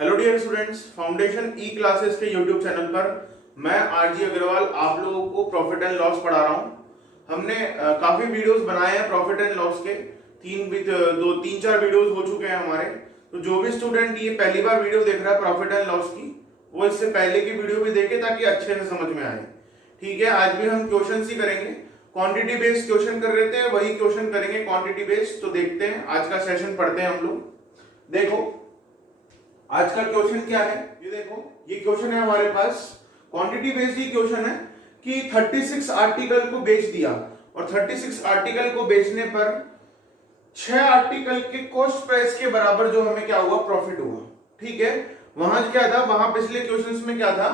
Hello dear students, foundation ई classes के YouTube channel पर मैं आरजी अग्रवाल आप लोगों को प्रॉफिट एंड लॉस पढ़ा रहा हूं। हमने काफी वीडियोस बनाए हैं प्रॉफिट एंड लॉस के, तीन चार वीडियोस हो चुके हैं हमारे। तो जो भी स्टूडेंट ये पहली बार वीडियो देख रहा है प्रॉफिट एंड लॉस की, वो इससे पहले की वीडियो भी देखे ताकि अच्छे से समझ में आए। ठीक है, आज भी हम क्वेश्चन ही करेंगे। क्वांटिटी बेस्ड क्वेश्चन कर रहे थे, वही क्वेश्चन करेंगे क्वांटिटी बेस्ड। तो देखते हैं आज का सेशन, पढ़ते हैं हम लोग। देखो आज का क्वेश्चन क्या है, ये देखो, ये क्वेश्चन है हमारे पास क्वांटिटी बेस्ड ही क्वेश्चन है कि 36 आर्टिकल को बेच दिया और 36 आर्टिकल को बेचने पर 6 आर्टिकल के कॉस्ट प्राइस के बराबर जो हमें क्या हुआ, प्रॉफिट हुआ। ठीक है, वहां क्या था, वहां पिछले क्वेश्चंस में क्या था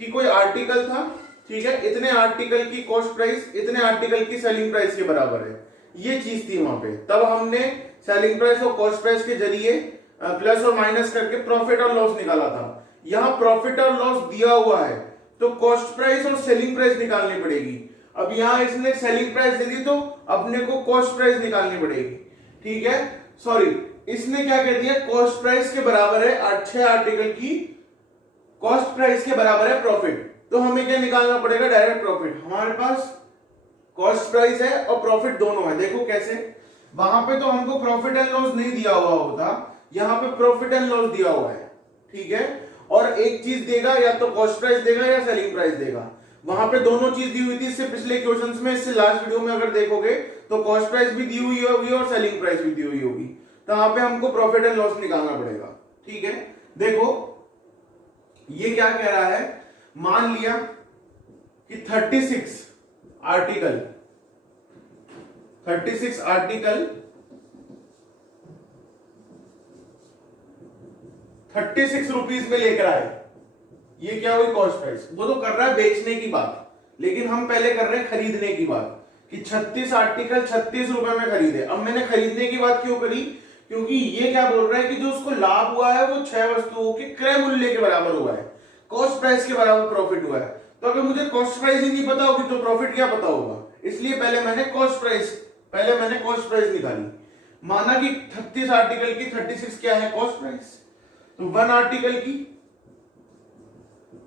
कि कोई आर्टिकल था, ठीक है, इतने आर्टिकल की कॉस्ट प्राइस इतने आर्टिकल की सेलिंग प्राइस के बराबर है, ये चीज थी वहां पे। तब हमने सेलिंग प्राइस और कॉस्ट प्राइस के जरिए प्लस और माइनस करके प्रॉफिट और लॉस निकाला था। यहां प्रॉफिट और लॉस दिया हुआ है तो कॉस्ट प्राइस और सेलिंग प्राइस निकालनी पड़ेगी। अब यहां इसने सेलिंग प्राइस दे दी तो अपने को कॉस्ट प्राइस निकालनी पड़ेगी। ठीक है, सॉरी, इसने क्या कह दिया, कॉस्ट प्राइस के बराबर है 6 आर्टिकल की कॉस्ट प्राइस के बराबर है प्रॉफिट। तो हमें क्या निकालना पड़ेगा, डायरेक्ट प्रॉफिट। हमारे पास कॉस्ट प्राइस है और प्रॉफिट दोनों है। देखो कैसे, वहां पे तो हमको प्रॉफिट एंड लॉस नहीं दिया हुआ होता, यहां पे प्रॉफिट एंड लॉस दिया हुआ है। ठीक है, और एक चीज देगा, या तो कॉस्ट प्राइस देगा या सेलिंग प्राइस देगा। वहां पे दोनों चीज दी हुई थी इससे पिछले क्वेश्चंस में। इससे लास्ट वीडियो में अगर देखोगे तो कॉस्ट प्राइस भी दी हुई होगी और सेलिंग प्राइस भी दी हुई होगी। तो वहां पे हमको प्रॉफिट एंड लॉस निकालना पड़ेगा। ठीक है, देखो ये क्या कह रहा है, मान लिया कि 36 आर्टिकल 36 रुपीस में लेकर आए। ये क्या हुई, कॉस्ट प्राइस। वो तो कर रहा है बेचने की बात, लेकिन हम पहले कर रहे हैं खरीदने की बात कि 36 आर्टिकल 36 रुपए में खरीदे। अब मैंने खरीदने की बात क्यों करी, क्योंकि ये क्या बोल रहा है कि जो उसको लाभ हुआ है वो 6 वस्तुओं के क्रय मूल्य के बराबर हुआ है, कॉस्ट प्राइस के बराबर प्रॉफिट हुआ है। तो अगर मुझे कॉस्ट प्राइस ही नहीं पता होगी तो प्रॉफिट क्या पता होगा। इसलिए पहले मैंने कॉस्ट प्राइस निकाली। माना कि 36 आर्टिकल की 36 क्या है, कॉस्ट प्राइस। तो 1 आर्टिकल की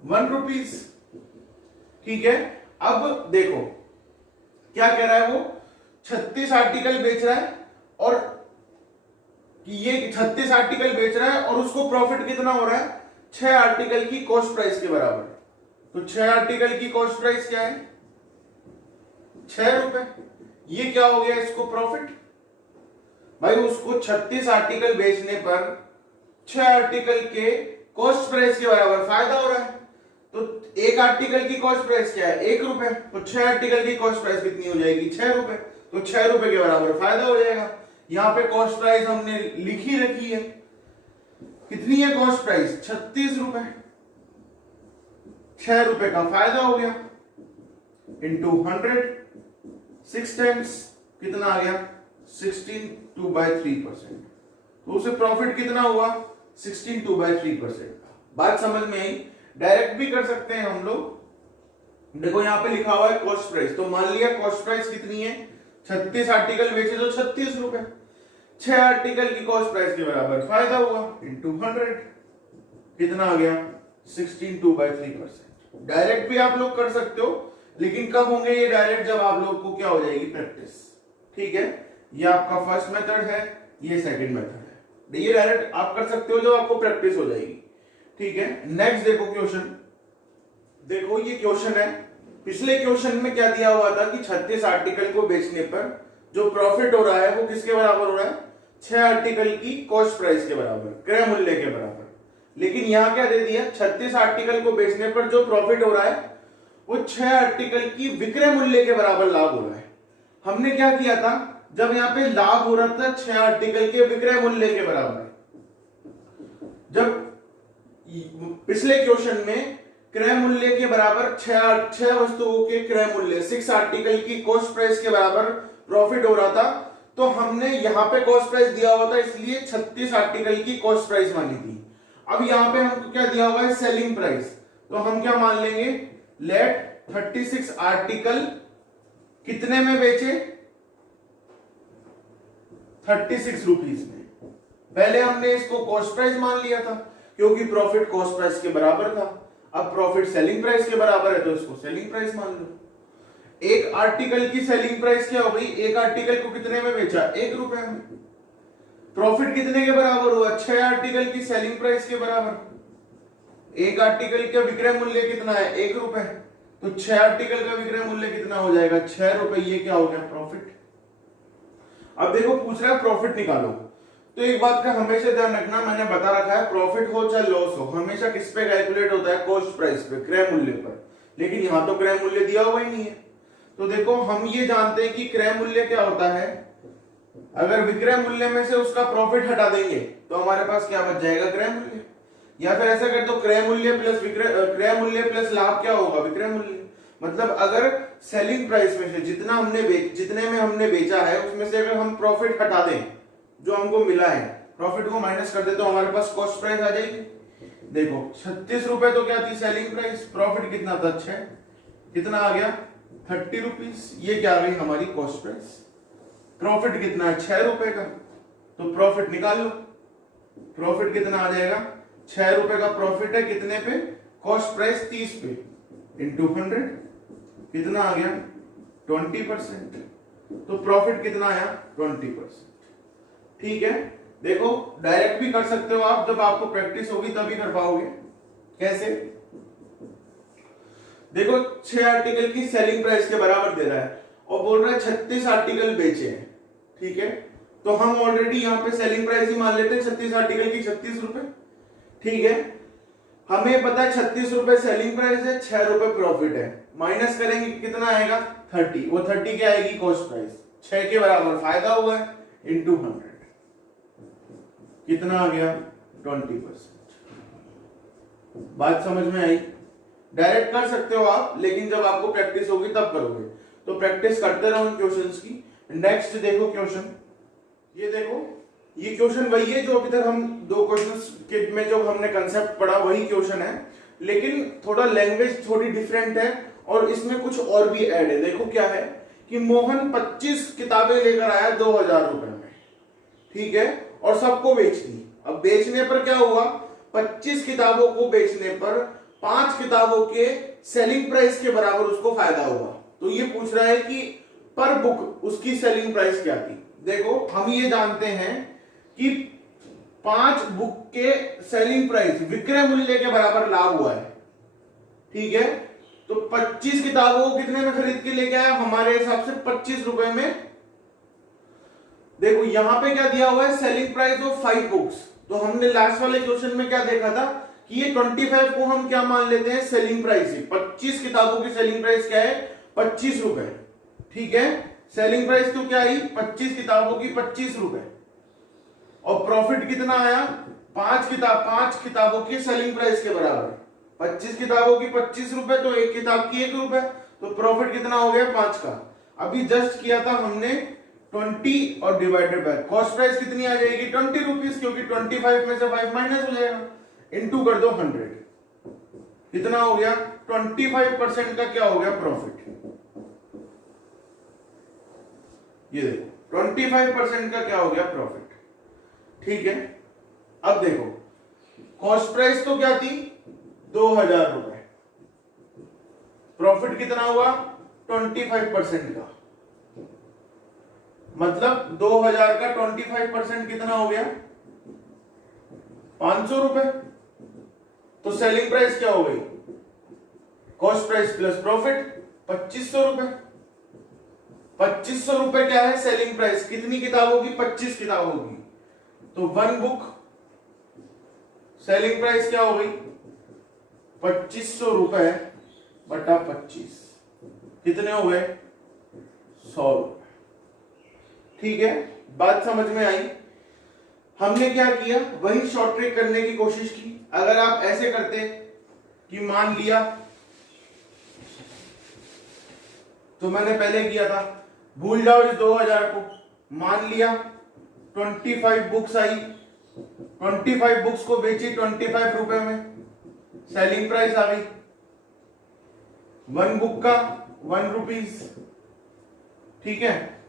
1 रुपीस। ठीक है, अब देखो क्या कह रहा है, वो 36 आर्टिकल बेच रहा है और ये 36 आर्टिकल बेच रहा है और उसको प्रॉफिट कितना हो रहा है, 6 आर्टिकल की कॉस्ट प्राइस के बराबर। तो 6 आर्टिकल की कॉस्ट प्राइस क्या है, 6 रुपए। ये क्या हो गया, इसको प्रॉफिट। भाई उसको 36 आर्टिकल बेचने पर 6 आर्टिकल के कॉस्ट प्राइस के बराबर फायदा हो रहा है। तो एक आर्टिकल की कॉस्ट प्राइस क्या है, 1 रुपए। तो 6 आर्टिकल की कॉस्ट प्राइस कितनी हो जाएगी, 6 रुपए। तो 6 रुपए के बराबर फायदा हो जाएगा। यहां पे कॉस्ट प्राइस हमने लिखी रखी है, कितनी है कॉस्ट प्राइस, 36 रुपए। 6 रुपए का फायदा हो गया इंटू 100, 6 टाइम्स कितना आ गया, 16 2/3%। तो उसे प्रॉफिट कितना हुआ, 16 2/3%। बात समझ में आई। डायरेक्ट भी कर सकते हैं हम लोग। देखो यहां पे लिखा हुआ है कॉस्ट प्राइस, तो मान लिया कॉस्ट प्राइस कितनी है, 36 आर्टिकल बेचे तो 36 रुपए। 6 आर्टिकल की कॉस्ट प्राइस के बराबर फायदा हुआ इंटू 100, कितना आ गया, 16 2/3%। डायरेक्ट भी आप लोग कर सकते हो, लेकिन कब होंगे ये डायरेक्ट, जब आप लोग को क्या हो जाएगी, प्रैक्टिस। ठीक है, ये आपका फर्स्ट मेथड है, ये सेकंड मेथड है। ये डायरेक्ट आप कर सकते हो जब आपको प्रैक्टिस हो जाएगी। ठीक है, नेक्स्ट देखो क्वेश्चन। देखो ये क्वेश्चन है, पिछले क्वेश्चन में क्या दिया हुआ था कि 36 आर्टिकल को बेचने पर जो प्रॉफिट हो रहा है वो किसके बराबर हो रहा है, 6 आर्टिकल की कॉस्ट प्राइस के बराबर, क्रय मूल्य के बराबर। लेकिन यहां क्या दे दिया, 36 आर्टिकल को बेचने पर जो प्रॉफिट हो रहा है वो 6 आर्टिकल की विक्रय मूल्य के बराबर लाभ हो रहा है। हमने क्या किया था, जब यहां पे लाभ हो रहा था 6 आर्टिकल के विक्रय मूल्य के बराबर, जब पिछले क्वेश्चन में क्रय मूल्य के बराबर 6 वस्तुओं के क्रय मूल्य 6 आर्टिकल की कॉस्ट प्राइस के बराबर प्रॉफिट हो रहा था, तो हमने यहां पे कॉस्ट प्राइस दिया हुआ था, इसलिए 36 आर्टिकल की कॉस्ट प्राइस मानी थी। अब यहां पे हमको क्या दिया हुआ है, सेलिंग प्राइस। तो हम क्या मान लेंगे, लेट 36 आर्टिकल कितने में बेचे, 36 रुपीस में। पहले हमने इसको कॉस्ट प्राइस मान लिया था क्योंकि प्रॉफिट कॉस्ट प्राइस के बराबर था। अब प्रॉफिट सेलिंग प्राइस के बराबर है तो इसको सेलिंग प्राइस मान लो। एक आर्टिकल की सेलिंग प्राइस क्या हो गई, एक आर्टिकल को कितने में बेचा, 1 रुपए में। प्रॉफिट कितने के बराबर हुआ, 6 आर्टिकल की सेलिंग प्राइस के बराबर। एक आर्टिकल का विक्रय मूल्य कितना है, 1 रुपए, तो 6 आर्टिकल का विक्रय मूल्य कितना हो जाएगा, 6 रुपए। ये क्या हो गया, प्रॉफिट। अब देखो पूछ रहा है प्रॉफिट निकालो, तो एक बात का हमेशा ध्यान रखना, मैंने बता रखा है प्रॉफिट हो चाहे लॉस हो हमेशा किस पे कैलकुलेट होता है, कॉस्ट प्राइस पे, क्रय मूल्य पर। लेकिन यहां तो क्रय मूल्य दिया हुआ ही नहीं है। तो देखो हम ये जानते हैं कि क्रय मूल्य क्या होता है, अगर विक्रय मूल्य में से उसका प्रॉफिट हटा देंगे तो हमारे पास क्या बच जाएगा, क्रय मूल्य। या फिर ऐसा कर दो क्रय मूल्य प्लस क्रय मूल्य प्लस लाभ क्या होगा, विक्रय मूल्य। मतलब अगर सेलिंग प्राइस में से जितने में हमने बेचा है उसमें से अगर हम प्रॉफिट हटा दें जो हमको मिला है, प्रॉफिट को माइनस कर दे तो हमारे पास कॉस्ट प्राइस आ जाएगी। देखो 36 रुपए तो क्या थी सेलिंग प्राइस, प्रॉफिट कितना था, 6, कितना आ गया 30 रुपीज। ये क्या आ गई हमारी कॉस्ट प्राइस। प्रॉफिट कितना है, 6 रुपए का, तो प्रॉफिट निकाल लो। प्रॉफिट कितना आ जाएगा, 6 रुपए का प्रॉफिट है, कितने पे, कॉस्ट प्राइस 30 पे, इंटू 100 कितना आ गया 20%। तो प्रॉफिट कितना आया 20%। ठीक है, देखो डायरेक्ट भी कर सकते हो आप, जब आपको प्रैक्टिस होगी तभी कर पाओगे। कैसे, देखो 6 आर्टिकल की सेलिंग प्राइस के बराबर दे रहा है और बोल रहा है 36 आर्टिकल बेचे हैं। ठीक है, तो हम ऑलरेडी यहाँ पे सेलिंग प्राइस ही मान लेते हैं 36 आर्टिकल की 36 रुपए। ठीक है, हमें पता है 36 रुपए सेलिंग प्राइस है, 6 रुपए प्रॉफिट है, माइनस करेंगे कितना आएगा 30, वो 30 क्या आएगी कॉस्ट प्राइस, 6 के बराबर फायदा हुआ है, इंटू 100 कितना आ गया 20%। बात समझ में आई। डायरेक्ट कर सकते हो आप, लेकिन जब आपको प्रैक्टिस होगी तब करोगे। तो प्रैक्टिस करते रहो इन क्वेश्चंस की। नेक्स्ट देखो क्वेश्चन, ये देखो ये क्वेश्चन वही है जो अभी तक हम 2 क्वेश्चंस के में जो हमने कंसेप्ट पढ़ा वही क्वेश्चन है, लेकिन थोड़ा लैंग्वेज थोड़ी डिफरेंट है और इसमें कुछ और भी ऐड है। देखो क्या है कि मोहन 25 किताबें लेकर आया 2000 रुपए में। ठीक है, और सबको बेच दी। अब बेचने पर क्या हुआ, 25 किताबों को बेचने पर 5 किताबों के सेलिंग प्राइस के बराबर उसको फायदा हुआ। तो ये पूछ रहा है कि पर बुक उसकी सेलिंग प्राइस क्या थी। देखो हम ये जानते हैं कि 5 बुक के सेलिंग प्राइस विक्रय मूल्य के बराबर लाभ हुआ है। ठीक है, तो 25 किताबों को कितने में खरीद के लेके आया, हमारे हिसाब से 25 रुपए में। देखो यहां पे क्या दिया हुआ है, सेलिंग प्राइस ऑफ 5 बुक्स। तो हमने लास्ट वाले क्वेश्चन में क्या देखा था कि ये 25 को हम क्या मान लेते हैं, सेलिंग प्राइस ही। 25 किताबों की सेलिंग प्राइस क्या है, 25 रुपए। ठीक है, सेलिंग प्राइस तो क्या आई, 25 किताबों की 25 रुपए। और प्रॉफिट कितना आया, 5 किताबों की सेलिंग प्राइस के बराबर। 25 किताबों की 25 रुपए, तो एक किताब की 1 रुपए, तो प्रॉफिट कितना हो गया 5 का। अभी जस्ट किया था हमने 20 और डिवाइडेड बाय कॉस्ट प्राइस कितनी आ जाएगी 20 रुपीज, क्योंकि 25 में से 5 माइनस हो जाएगा, इंटू कर दो 100, कितना हो गया 25% का क्या हो गया प्रॉफिट। ये देखो 25% का क्या हो गया प्रॉफिट। ठीक है, अब देखो कॉस्ट प्राइस तो क्या थी 2000 रुपए, प्रॉफिट कितना हुआ 25% का, मतलब 2000 का 25% कितना हो गया 500 रुपए। तो सेलिंग प्राइस क्या हो गई, कॉस्ट प्राइस प्लस प्रॉफिट 2500 रुपए। 2500 रुपए क्या है सेलिंग प्राइस, कितनी किताबों की 25 किताबों की, तो 1 बुक सेलिंग प्राइस क्या हो गई 2500 रुपए बटा 25, कितने हो गए 100 रुपए। ठीक है, बात समझ में आई। हमने क्या किया, वही शॉर्ट ट्रिक करने की कोशिश की। अगर आप ऐसे करते कि मान लिया, तो मैंने पहले किया था, भूल जाओ इस 2000 को, मान लिया 25 बुक्स आई, 25 बुक्स को बेची 25 रुपए में, सेलिंग प्राइस आ गई 1 बुक का 1 रुपीज। ठीक है,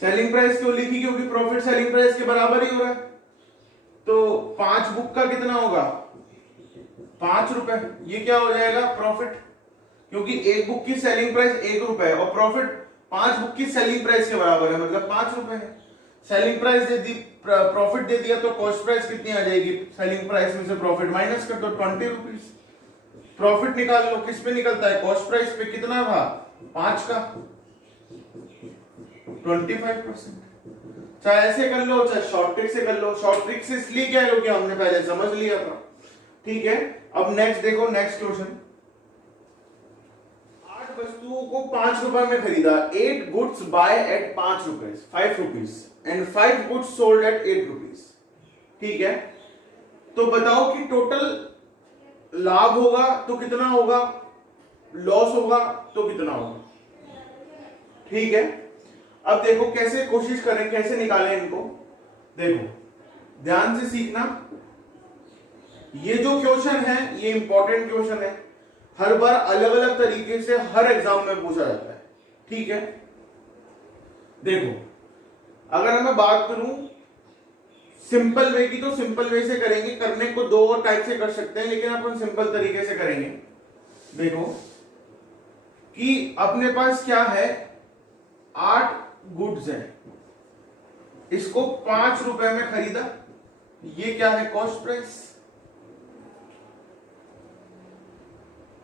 सेलिंग प्राइस क्यों लिखी, क्योंकि प्रॉफिट सेलिंग प्राइस के बराबर ही हो रहा है। तो 5 बुक का कितना होगा, 5 रुपए। ये क्या हो जाएगा, प्रॉफिट, क्योंकि एक बुक की सेलिंग प्राइस 1 रुपए है और प्रॉफिट 5 बुक की सेलिंग प्राइस के बराबर है, मतलब 5 रुपए है। सेलिंग प्राइस दे दी, प्रॉफिट दे दिया, तो कॉस्ट प्राइस कितनी आ जाएगी, सेलिंग प्राइस में से प्रॉफिट माइनस कर दो, 20 रुपीज। प्रॉफिट निकाल लो, किस पे निकलता है, कॉस्ट प्राइस पे। कितना था, 5 का 25%। चाहे ऐसे कर लो, चाहे शॉर्ट ट्रिक से कर लो। शॉर्ट ट्रिक से इसलिए क्या है कि हमने पहले समझ लिया था, ठीक है। अब नेक्स्ट देखो, नेक्स्ट क्वेश्चन। 8 वस्तुओं को 5 रुपए में खरीदा, 8 goods buy at 5 rupees, 5 rupees, and 5 goods sold at 8 rupees, ठीक है। तो बताओ कि टोटल लाभ होगा तो कितना होगा, लॉस होगा तो कितना होगा, ठीक है। अब देखो कैसे कोशिश करें, कैसे निकालें इनको। देखो ध्यान से सीखना, ये जो क्वेश्चन है ये इंपॉर्टेंट क्वेश्चन है, हर बार अलग अलग तरीके से हर एग्जाम में पूछा जाता है, ठीक है। देखो अगर मैं बात करूं सिंपल वे की, तो सिंपल वे से करेंगे, करने को 2 और टाइप से कर सकते हैं, लेकिन अपन सिंपल तरीके से करेंगे। देखो कि अपने पास क्या है, 8 गुड्स है, इसको 5 रुपए में खरीदा, ये क्या है, कॉस्ट प्राइस,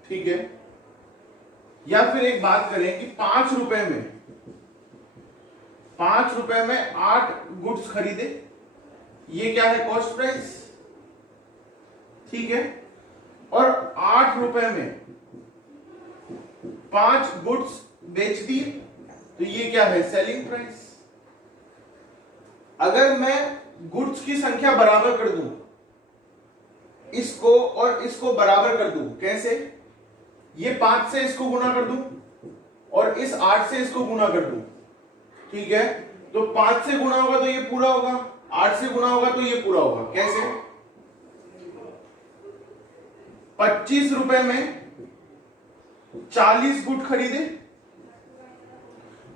ठीक है। या फिर एक बात करें कि 5 रुपए में 8 गुड्स खरीदे, ये क्या है, कॉस्ट प्राइस, ठीक है। और 8 रुपए में 5 गुड्स बेच दिए, तो ये क्या है, सेलिंग प्राइस। अगर मैं गुड्स की संख्या बराबर कर दूं, इसको और इसको बराबर कर दूं, कैसे, ये 5 से इसको गुना कर दूं और इस 8 से इसको गुना कर दूं, ठीक है। तो 5 से गुना होगा तो ये पूरा होगा, 8 से गुना होगा तो ये पूरा होगा, कैसे, 25 रुपए में 40 गुड खरीदे,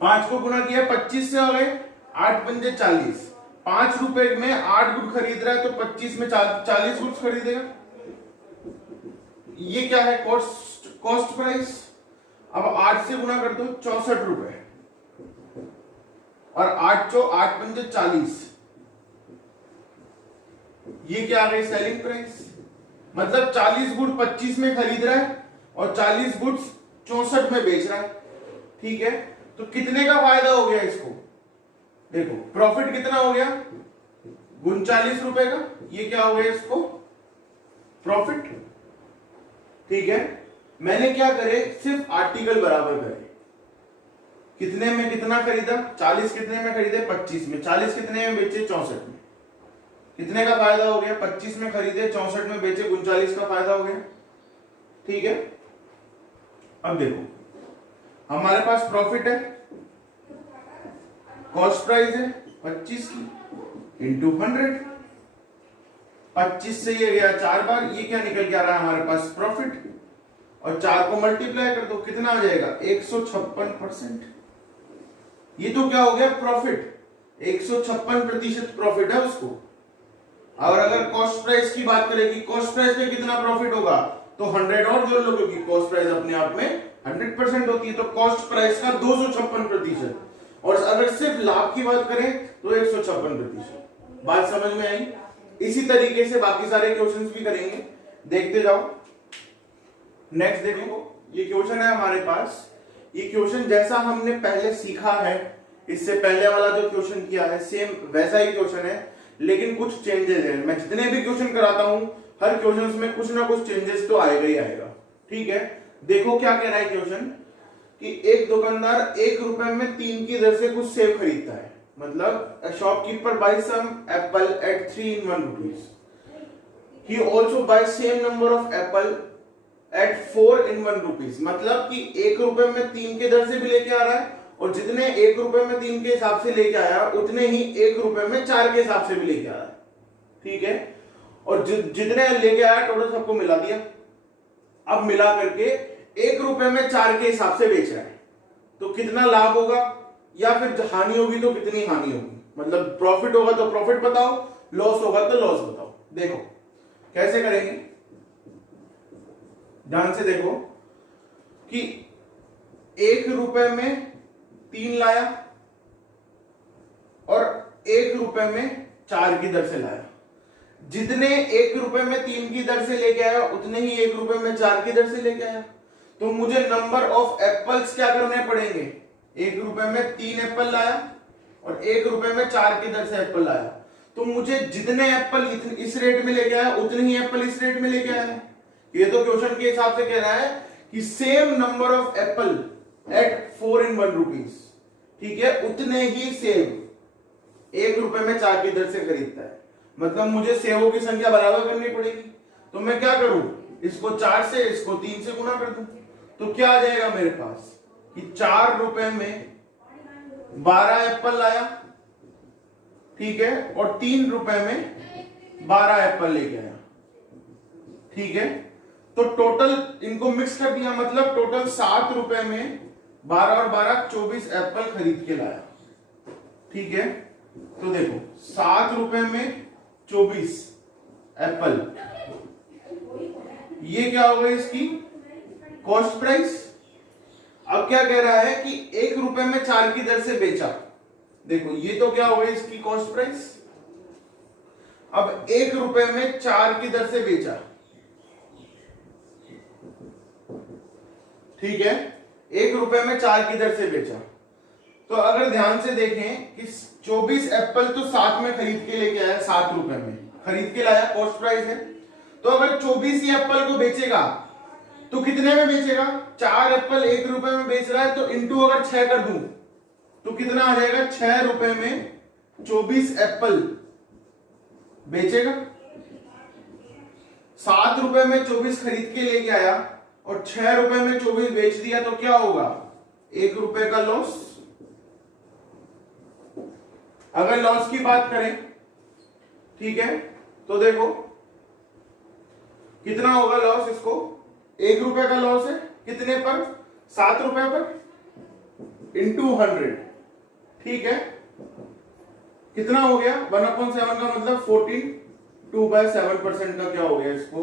5 को गुना किया 25 से हो गए, 8 पंजे 40, 5 रुपए में 8 गुड खरीद रहा है तो 25 में 40 गुड्स खरीदेगा, ये क्या है, कॉस्ट प्राइस। अब 8 से गुना कर दो, 64 रुपए, और 8 पंजे 40, ये क्या आ गई, सेलिंग प्राइस। मतलब 40 गुड 25 में खरीद रहा है और 40 गुड्स 64 में बेच रहा है, ठीक है। तो कितने का फायदा हो गया इसको, देखो प्रॉफिट कितना हो गया, 39 रुपए का, ये क्या हो गया इसको, प्रॉफिट, ठीक है। मैंने क्या करे, सिर्फ आर्टिकल बराबर करे, कितने में कितना खरीदा, 40 कितने में खरीदे, 25 में, 40 कितने में बेचे, 64 में, कितने का फायदा हो गया, 25 में खरीदे 64 में बेचे, 39 का फायदा हो गया, ठीक है। अब देखो हमारे पास प्रॉफिट है, कॉस्ट प्राइस है 25 की इंटू 100, 25 से ये गया 4 बार, ये क्या निकल के आ रहा है हमारे पास, प्रॉफिट, और 4 को मल्टीप्लाई कर दो, कितना आ जाएगा, 156%। ये तो क्या हो गया, प्रॉफिट, 156% प्रॉफिट है उसको। और अगर कॉस्ट प्राइस की बात करें कि कॉस्ट प्राइस पे कितना प्रॉफिट होगा, तो 100 और जोड़ लो, क्योंकि कॉस्ट प्राइस अपने आप में 100% होती है, तो कॉस्ट प्राइस का 256%। और अगर सिर्फ लाभ की बात करें तो 156%। बात समझ में आई। इसी तरीके से बाकी सारे क्वेश्चंस भी करेंगे, देखते जाओ। नेक्स्ट देखो, ये क्वेश्चन है हमारे पास, ये क्वेश्चन जैसा हमने पहले सीखा है, इससे पहले वाला जो क्वेश्चन किया है सेम वैसा ही क्वेश्चन है, लेकिन कुछ चेंजेस हैं। मैं जितने भी क्वेश्चन कराता हूं हर क्वेश्चन में कुछ ना कुछ चेंजेस तो आएगा ही आएगा, ठीक है। देखो क्या कह रहा है क्वेश्चन, कि एक दुकानदार 1 रुपए में 3 की दर से कुछ सेब खरीदता है, मतलब shopkeeper buy some apple at 3 in 1 rupees. He also buys same number of apple at 4 in 1 rupees. मतलब कि 1 रुपए में 3 के दर से भी लेके आ रहा है, और जितने 1 रुपए में 3 के हिसाब से लेके आया उतने ही 1 रुपए में 4 के हिसाब से भी लेके आ रहा है, ठीक है। और जितने लेके आया टोटल सबको मिला दिया, अब मिला करके 1 रुपए में 4 के हिसाब से बेच रहा है, तो कितना लाभ होगा, या फिर हानि होगी तो कितनी हानि होगी, मतलब प्रॉफिट होगा तो प्रॉफिट बताओ, लॉस होगा तो लॉस बताओ। देखो कैसे करेंगे, ध्यान से देखो कि 1 रुपए में 3 लाया और 1 रुपए में 4 की दर से लाया। जितने 1 रुपए में 3 की दर से लेके आया उतने ही 1 रुपए में 4 की दर से लेके आया। तो मुझे नंबर ऑफ एप्पल्स क्या करने पड़ेंगे, 1 रुपए में 3 एप्पल लाया और 1 रुपए में 4 की दर से एप्पल लाया। तो मुझे जितने एप्पल इस रेट में लेके आया उतने ही एप्पल इस रेट में लेके आया। ये तो क्वेश्चन के हिसाब से कह रहा है कि same number of apple at 4 in 1 rupees, ठीक है, उतने ही सेब 1 रुपए में 4 की दर से खरीदता है। मतलब मुझे सेबों की संख्या बराबर करनी पड़ेगी। तो मैं क्या करूं, इसको 4 से इसको 3 से गुना कर दूं। तो क्या आ जाएगा मेरे पास कि 4 रुपए में 12 एप्पल लाया, ठीक है, और 3 रुपए में 12 एप्पल लेके आया, ठीक है। तो टोटल इनको मिक्स कर दिया, मतलब टोटल 7 रुपए में 12 और 12 24 एप्पल खरीद के लाया, ठीक है। तो देखो 7 रुपए में 24 एप्पल, ये क्या होगा इसकी कॉस्ट प्राइस। अब क्या कह रहा है कि 1 रुपए में 4 की दर से बेचा, देखो ये तो क्या होगा इसकी कॉस्ट प्राइस। अब 1 रुपए में 4 की दर से बेचा, ठीक है, 1 रुपए में 4 की दर से बेचा। तो अगर ध्यान से देखें कि 24 एप्पल तो साथ में खरीद के लेके आया, 7 रुपए में खरीद के लाया, कॉस्ट प्राइस है। तो अगर 24 ही एप्पल को बेचेगा तो कितने में बेचेगा, 4 एप्पल 1 रुपए में बेच रहा है, तो इंटू अगर 6 कर दूं तो कितना आ जाएगा, 6 रुपए में 24 एप्पल बेचेगा। 7 रुपए में 24 खरीद के लेके आया और 6 रुपए में 24 बेच दिया, तो क्या होगा, 1 रुपए का लॉस। अगर लॉस की बात करें, ठीक है, तो देखो कितना होगा लॉस, इसको 1 रुपए का लॉस है, कितने पर, 7 रुपए पर इंटू 100, ठीक है, कितना हो गया 1/7 का मतलब 14 2/7% का क्या हो गया इसको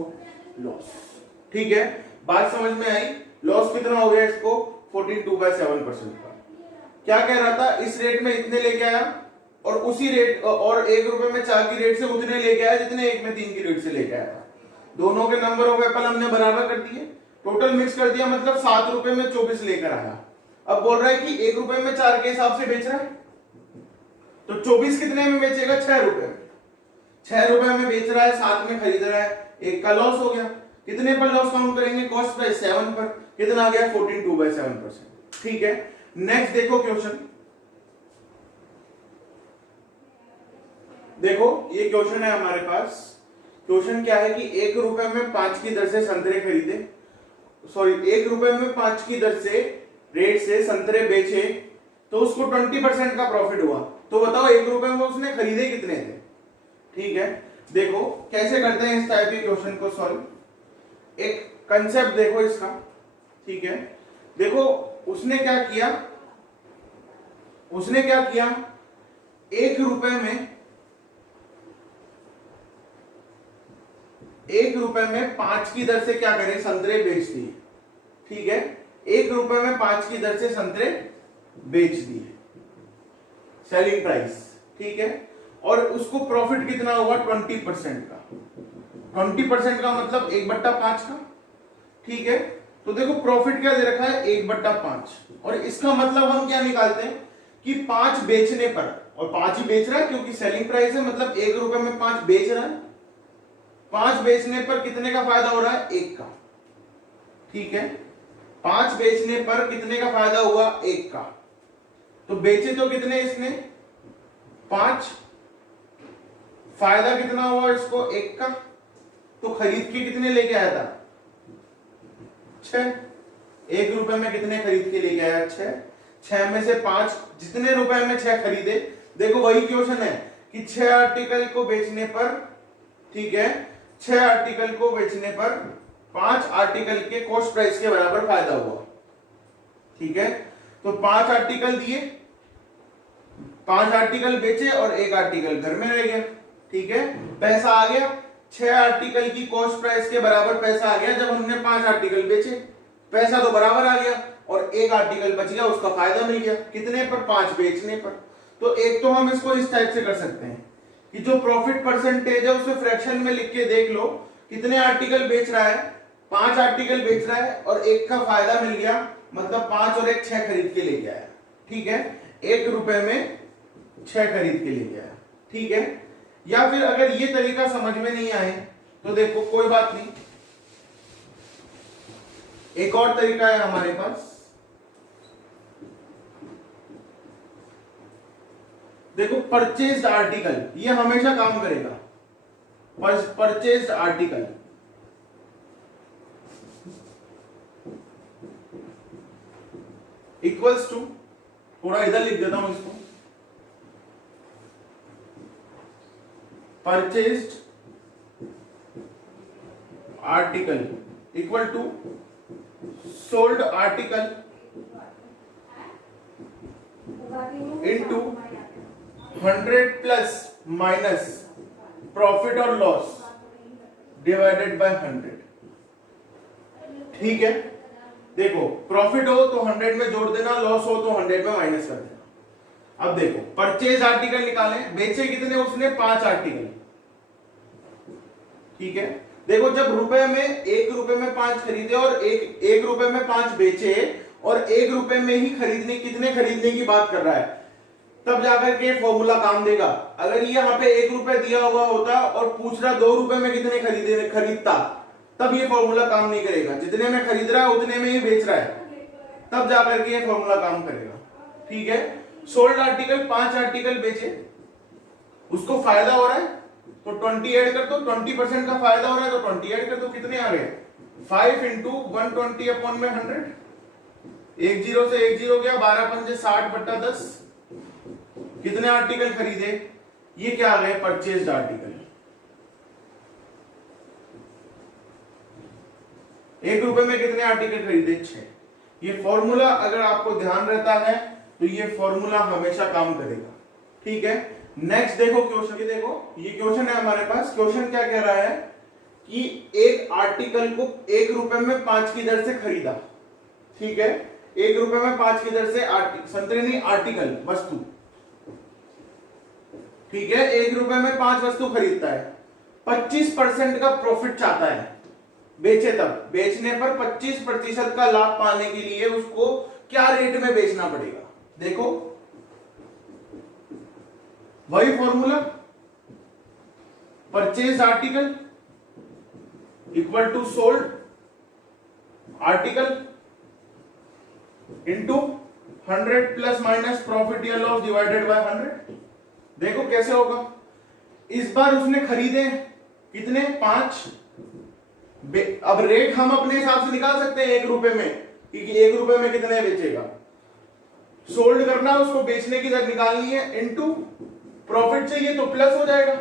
लॉस, ठीक है। बात समझ में आई, लॉस कितना हो गया इसको 14 2/7% का। क्या कह रहा था, इस रेट में इतने लेके आया और उसी रेट और 1 रुपए में 4 की रेट से उतने लेके आया जितने 1 में 3 की रेट से लेके आया था। दोनों के नंबर ऑफ एप्पल हमने बराबर कर दिए, टोटल मिक्स कर दिया, मतलब 7 रुपए में 24 लेकर आया। अब बोल रहा है कि 1 रुपए में 4 के हिसाब से बेच रहा है, तो 24 कितने में बेचेगा, 6 रुपए में। 6 रुपए में बेच रहा है, 7 में खरीद रहा है, 1 का लॉस हो गया। कितने पर लॉस काउंट करेंगे, कॉस्ट प्राइस 7 पर, कितना आ गया 14 2/7%, ठीक है। नेक्स्ट देखो क्वेश्चन, देखो ये क्वेश्चन है हमारे पास। क्वेश्चन क्या है कि 1 रुपए में 5 की दर से संतरे खरीदे, सॉरी 1 रुपए में 5 की दर से रेट से संतरे बेचे, तो उसको 20% का प्रॉफिट हुआ। तो बताओ 1 रुपए में उसने खरीदे कितने थे, ठीक है। देखो कैसे करते हैं इस टाइप के क्वेश्चन को सॉल्व, एक कंसेप्ट देखो इसका, ठीक है। देखो उसने क्या किया, 1 रुपए में 5 की दर से क्या करें, संतरे बेच दिए, ठीक है। 1 रुपए में 5 की दर से संतरे बेच दिए, सेलिंग प्राइस, ठीक है। और उसको प्रॉफिट कितना हुआ 20% का, 20% का मतलब 1/5 का, ठीक है। तो देखो प्रॉफिट क्या दे रखा है 1/5, और इसका मतलब हम क्या निकालते हैं कि 5 बेचने पर, और 5 ही बेच रहा है क्योंकि सेलिंग प्राइस है, मतलब 1 रुपए में 5 बेच रहा है, 5 बेचने पर कितने का फायदा हो रहा है, 1 का, ठीक है। 5 बेचने पर कितने का फायदा हुआ, 1 का। तो बेचे तो कितने इसने 5, फायदा कितना हुआ इसको 1 का। तो खरीद के कितने लेके आया था 6, 1 रुपए में कितने खरीद के लेके आया 6, 6 में से 5, जितने रुपए में 6 खरीदे। देखो वही क्वेश्चन है कि 6 आर्टिकल को बेचने पर, ठीक है, 6 आर्टिकल को बेचने पर 5 आर्टिकल के कॉस्ट प्राइस के बराबर फायदा हुआ, ठीक है। तो 5 आर्टिकल दिए, 5 आर्टिकल बेचे और 1 आर्टिकल घर में रह गया, ठीक है, पैसा आ गया 6 आर्टिकल की कॉस्ट प्राइस के बराबर पैसा आ गया। जब हमने 5 आर्टिकल बेचे पैसा तो बराबर आ गया और एक आर्टिकल बच गया, उसका फायदा मिल गया। कितने पर? 5 बेचने पर। तो एक तो हम इसको इस टाइप से कर सकते हैं कि जो प्रॉफिट परसेंटेज है उसे फ्रैक्शन में लिख के देख लो, कितने आर्टिकल बेच रहा है, 5 आर्टिकल बेच रहा है और एक का फायदा मिल गया, मतलब 5 और 1 6 खरीद के लेके आया। ठीक है, 1 रुपए में 6 खरीद के लेके आया। ठीक है, या फिर अगर ये तरीका समझ में नहीं आए तो देखो कोई बात नहीं, एक और तरीका है हमारे पास। देखो परचेज्ड आर्टिकल, ये हमेशा काम करेगा। परचेज्ड आर्टिकल इक्वल्स टू, थोड़ा इधर लिख देता हूं इसको, purchased article equal to sold article into 100 plus minus profit और लॉस डिवाइडेड बाय 100। ठीक है, देखो प्रॉफिट हो तो 100 में जोड़ देना, लॉस हो तो 100 में माइनस कर देना। अब देखो परचेज आर्टिकल निकाले, बेचे कितने उसने? 5 आर्टिकल। ठीक है, देखो जब रुपए में 1 रुपए में 5 खरीदे और एक रुपए में 5 बेचे और 1 रुपए में ही खरीदने, कितने खरीदने की बात कर रहा है, तब जाकर के फॉर्मूला काम देगा। अगर ये यहाँ पे 1 रुपए दिया हुआ होता और पूछ रहा 2 रुपए में कितने खरीदता, तब ये फॉर्मूला काम नहीं करेगा। जितने में खरीद रहा है उतने में ही बेच रहा है, तब जाकर के ये फॉर्मूला काम करेगा। ठीक है, सोल्ड आर्टिकल 5 आर्टिकल बेचे, उसको फायदा हो रहा है तो 20 ऐड कर दो, 20% का फायदा हो रहा है तो 20 ऐड कर दो। कितने आ गए? 5 इंटू 120 अपॉन में 100, 1 0 से 1 0 गया, 12 पंजे 60 बट्टा 10। कितने आर्टिकल खरीदे? ये क्या आ गए? Purchased article. 1 रुपए में कितने आर्टिकल खरीदे? 6। ये फॉर्मूला अगर आपको ध्यान रहता है तो ये फॉर्मूला हमेशा काम करेगा। ठीक है, नेक्स्ट देखो क्वेश्चन, ये देखो ये क्वेश्चन है हमारे पास। क्वेश्चन क्या कह रहा है कि एक आर्टिकल को 1 रुपए में 5 की दर से खरीदा। ठीक है, 1 रुपए में 5 की दर से संतरे नहीं, आर्टिकल, वस्तु। ठीक है, 1 रुपए में 5 वस्तु खरीदता है, 25% का प्रॉफिट चाहता है बेचे तब। बेचने पर 25% का लाभ पाने के लिए उसको क्या रेट में बेचना पड़ेगा? देखो वही formula, purchase article equal to sold article into 100 plus minus profit या लॉस डिवाइडेड बाय 100। देखो कैसे होगा। इस बार उसने खरीदे कितने? 5। अब रेट हम अपने हिसाब से निकाल सकते हैं 1 रुपए में, क्योंकि 1 रुपए में कितने बेचेगा। सोल्ड करना, उसको बेचने की दर निकालनी है, इनटू प्रॉफिट चाहिए तो प्लस हो जाएगा,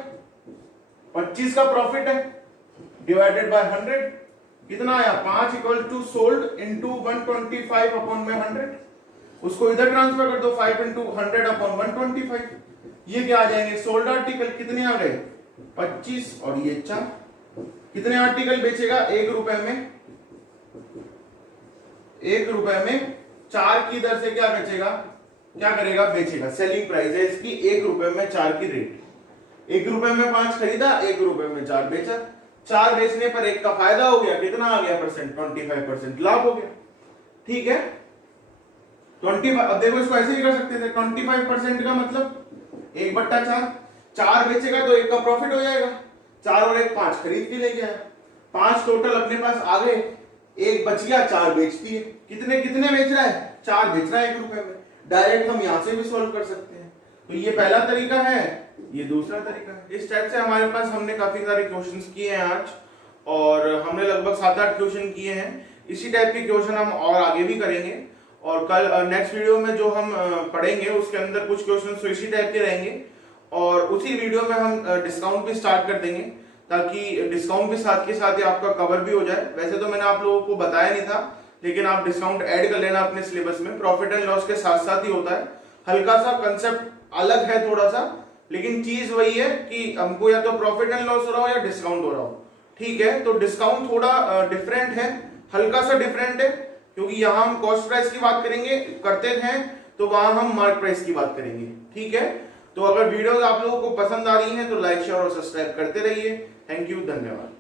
25 का प्रॉफिट है, डिवाइडेड बाय 100। कितना आया? 5 equal to sold into 125 upon में 100। उसको इधर ट्रांसफर कर दो, 5 इंटू 100 अपॉन 125। ये क्या आ जाएंगे? सोल्ड आर्टिकल कितने आ गए? 25 और ये 4। कितने आर्टिकल बेचेगा 1 रुपए में? 1 रुपए में 4 की दर से क्या बेचेगा, क्या करेगा? बेचेगा। सेलिंग प्राइस है इसकी 1 रुपए में 4 की रेट। 1 रुपए में 5 खरीदा, 1 रुपए में 4 बेचा। 4 बेचने पर 1 का फायदा हो गया, कितना आ गया परसेंट? 25% लाभ हो गया। ठीक है, 25। अब देखो इसको ऐसे ही कर सकते थे, 25% का मतलब 1/4। 4 बेचेगा तो 1 का प्रॉफिट हो जाएगा, 4 और 1 5 खरीद के लेके आया। 5 टोटल अपने पास आ गए, 1 बच गया, 4 बेच दिए। कितने कितने बेच रहा है? 4 बेच रहा है 1 रुपए में। डायरेक्ट हम यहां से भी सॉल्व कर सकते हैं। तो ये पहला तरीका है, ये दूसरा तरीका है। इस टाइप से हमारे पास हमने काफी सारे क्वेश्चंस किए हैं आज, और हमने लगभग 7-8 क्वेश्चन किए हैं। इसी टाइप के क्वेश्चन हम और आगे भी करेंगे, और कल नेक्स्ट वीडियो में जो हम पढ़ेंगे उसके अंदर कुछ क्वेश्चन तो इसी टाइप के रहेंगे, और उसी वीडियो में हम डिस्काउंट भी स्टार्ट कर देंगे, ताकि डिस्काउंट भी साथ के साथ ही आपका कवर भी हो जाए। वैसे तो मैंने आप लोगों को बताया नहीं था, लेकिन आप डिस्काउंट ऐड कर लेना अपने सिलेबस में। प्रॉफिट एंड लॉस के साथ साथ ही होता है, हल्का सा कंसेप्ट अलग है थोड़ा सा, लेकिन चीज वही है कि हमको या तो प्रॉफिट एंड लॉस हो रहा हो या डिस्काउंट हो रहा हो। ठीक है, तो डिस्काउंट थोड़ा डिफरेंट है, हल्का सा डिफरेंट है, क्योंकि यहाँ हम कॉस्ट प्राइस की बात करेंगे करते हैं, तो वहां हम मार्क प्राइस की बात करेंगे। ठीक है, तो अगर वीडियोस आप लोगों को पसंद आ रही हैं तो लाइक शेयर और सब्सक्राइब करते रहिए। थैंक यू, धन्यवाद।